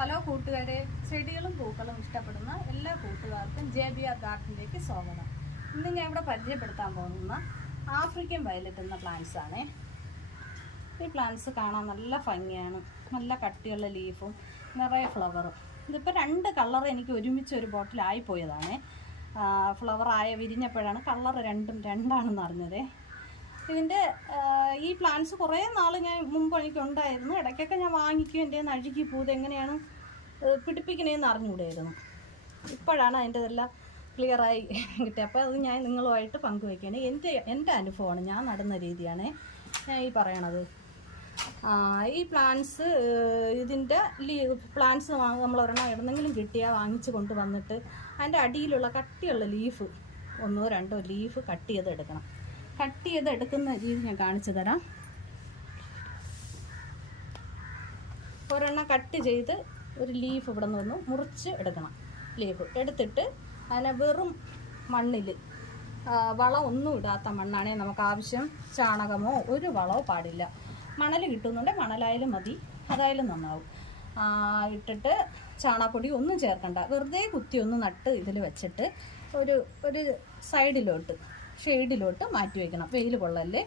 Hello കൂട്ടുകാരെ, ചെടികളും പൂക്കളും ഇഷ്ടപ്പെടുന്ന എല്ലാ കൂട്ടുകാർക്കും JBR ഗാർഡനിലേക്ക് സ്വാഗതം. ഇന്ന് ഞാൻ ഇവിടെ പരിചയപ്പെടുത്താൻ പോകുന്ന ആഫ്രിക്കൻ വയലറ്റ് എന്ന പ്ലാന്റ്സ് ആണ്. ഈ പ്ലാന്റ്സ് കാണാൻ നല്ല ഭംഗിയാണ്, നല്ല കട്ടിയുള്ള ലീഫും നിറയെ ഫ്ലവറും. ഇതിപ്പോൾ 2 കളർ എനിക്ക് ഒരുമിച്ച് ഒരു ബോട്ടിലായി പോയതാണ്. ഫ്ലവറായ വിരിഞ്ഞപ്പോഴാണ് കളർ രണ്ടാണെന്ന് അറിഞ്ഞത്. ഇതിൻ്റെ ഈ പ്ലാന്റ്സ് കുറേ നാൾ ഞാൻ മുമ്പ് എനിക്കുണ്ടായിരുന്നു. ഇടയ്ക്കൊക്കെ ഞാൻ വാങ്ങിക്കും, എൻ്റെ അഴുകി പോകുന്നത് എങ്ങനെയാണ് പിടിപ്പിക്കണേന്ന് അറിഞ്ഞുകൂടായിരുന്നു. ഇപ്പോഴാണ് അതിൻ്റെ ഇതെല്ലാം ക്ലിയറായി കിട്ടിയത്. അപ്പോൾ അത് ഞാൻ നിങ്ങളുമായിട്ട് പങ്കുവയ്ക്കുകയാണ്. എൻ്റെ അനുഭവമാണ്, ഞാൻ നടുന്ന രീതിയാണ് ഈ പറയണത്. ഈ പ്ലാന്റ്സ് ഇതിൻ്റെ പ്ലാന്റ്സ് നമ്മൾ ഒരെണ്ണം എവിടെന്നെങ്കിലും കിട്ടിയാൽ വാങ്ങിച്ച് കൊണ്ട് വന്നിട്ട് അതിൻ്റെ അടിയിലുള്ള കട്ടിയുള്ള ലീഫ് 1-2 ലീഫ് കട്ട് ചെയ്തെടുക്കണം. കട്ട് ചെയ്തെടുക്കുന്ന രീതി ഞാൻ കാണിച്ചു തരാം. ഒരെണ്ണം കട്ട് ചെയ്ത് ഒരു ലീഫ് ഇവിടെ നിന്ന് മുറിച്ച് എടുക്കണം. ലീഫ് എടുത്തിട്ട് അതിനെ വെറും മണ്ണിൽ, വളം ഒന്നും ഇടാത്ത മണ്ണാണെങ്കിൽ നമുക്ക് ആവശ്യം ചാണകമോ ഒരു വളമോ പാടില്ല. മണൽ കിട്ടുന്നുണ്ടെങ്കിൽ മണലായാലും മതി, അതായാലും നന്നാവും. ഇട്ടിട്ട് ചാണകപ്പൊടി ഒന്നും ചേർക്കണ്ട, വെറുതെ കുത്തി ഒന്ന് നട്ട് ഇതിൽ വെച്ചിട്ട് ഒരു സൈഡിലോട്ട് ഷെയ്ഡിലോട്ട് മാറ്റി വയ്ക്കണം. വെയിൽ കൊള്ളല്ലേ.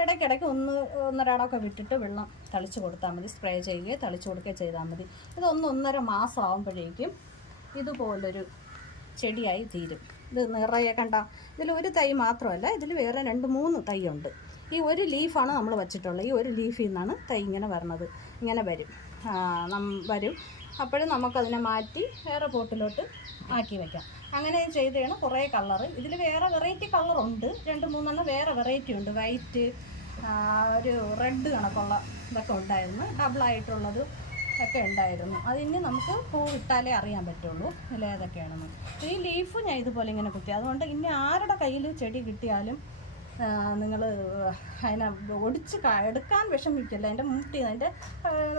ഇടയ്ക്കിടയ്ക്ക് 1-1.5 വിട്ടിട്ട് വെള്ളം തളിച്ച് കൊടുത്താൽ മതി. സ്പ്രേ ചെയ്യുകയോ തളിച്ച് കൊടുക്കുകയോ ചെയ്താൽ മതി. ഇത് 1-1.5 മാസം ആകുമ്പോഴേക്കും ഇതുപോലൊരു ചെടിയായി തീരും. ഇത് നിറയെ കണ്ട, ഇതിൽ ഒരു തൈ മാത്രമല്ല, ഇതിൽ വേറെ 2-3 തൈയുണ്ട്. ഈ ഒരു ലീഫാണ് നമ്മൾ വച്ചിട്ടുള്ളത്. ഈ ഒരു ലീഫിൽ നിന്നാണ് തൈ ഇങ്ങനെ വരണത്. ഇങ്ങനെ വരും. അപ്പോഴും നമുക്കതിനെ മാറ്റി വേറെ പോട്ടിലോട്ട് ആക്കി വയ്ക്കാം. അങ്ങനെ ചെയ്തതാണ് കുറേ കളറ്. ഇതിൽ വേറെ വെറൈറ്റി കളറുണ്ട്, 2-3 വേറെ വെറൈറ്റി ഉണ്ട്. വൈറ്റ്, ഒരു റെഡ് കണക്കുള്ള ഇതൊക്കെ ഉണ്ടായിരുന്നു, ഡബിളായിട്ടുള്ളത് ഒക്കെ ഉണ്ടായിരുന്നു. അതിന് നമുക്ക് പൂ ഇട്ടാലേ അറിയാൻ പറ്റുള്ളൂ ഇതിലേതൊക്കെയാണെന്ന്. ഈ ലീഫ് ഞാൻ ഇതുപോലെ ഇങ്ങനെ കുത്തി. അതുകൊണ്ട് ഇനി ആരുടെ കയ്യിൽ ചെടി കിട്ടിയാലും നിങ്ങൾ അതിനെ ഒടിച്ച് എടുക്കാൻ വിഷമിക്കില്ല. അതിൻ്റെ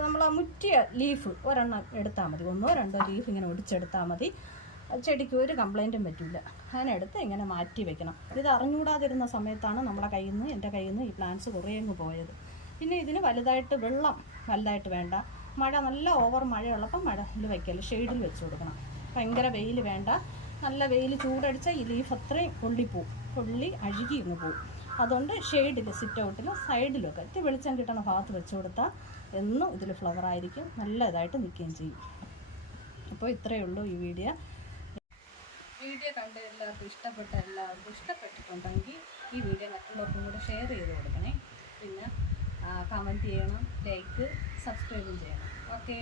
നമ്മൾ മുറ്റിയ ലീഫ് ഒരെണ്ണം എടുത്താൽ മതി. 1-2 ലീഫ് ഇങ്ങനെ ഒടിച്ചെടുത്താൽ മതി. ചെടിക്ക് ഒരു കംപ്ലൈൻറ്റും പറ്റില്ല. അതിനെടുത്ത് ഇങ്ങനെ മാറ്റി വെക്കണം. ഇത് അറിഞ്ഞുകൂടാതിരുന്ന സമയത്താണ് നമ്മുടെ എൻ്റെ കയ്യിൽ നിന്ന് ഈ പ്ലാന്റ്സ് കുറേ അങ്ങ് പോയത്. പിന്നെ ഇതിന് വെള്ളം വലുതായിട്ട് വേണ്ട. മഴ നല്ല ഓവർ മഴയുള്ളപ്പം മഴയിൽ വയ്ക്കല്, ഷെയ്ഡിൽ വെച്ച് കൊടുക്കണം. ഭയങ്കര വെയിൽ വേണ്ട. നല്ല വെയിൽ ചൂടടിച്ചാൽ ഈ ലീഫ് അത്രയും പൊള്ളി അഴുകി ഇങ്ങ് പോകും. അതുകൊണ്ട് ഷെയ്ഡിൽ, സിറ്റ് ഔട്ടിൽ, സൈഡിലൊക്കെ ഇത്തിരി വെളിച്ചം കിട്ടുന്ന ഭാഗത്ത് വെച്ച് കൊടുത്താൽ എന്നും ഇതിൽ ഫ്ലവറായിരിക്കും, നല്ല ഇതായിട്ട് നിൽക്കുകയും ചെയ്യും. അപ്പോൾ ഇത്രയേ ഉള്ളൂ ഈ വീഡിയോ കണ്ട് എല്ലാവർക്കും ഇഷ്ടപ്പെട്ടിട്ടുണ്ടെങ്കിൽ ഈ വീഡിയോ മറ്റുള്ളവർക്കും കൂടെ ഷെയർ ചെയ്ത് കൊടുക്കണേ. പിന്നെ കമൻറ്റ് ചെയ്യണം, ലൈക്ക്, സബ്സ്ക്രൈബും ചെയ്യണം. ഓക്കേ.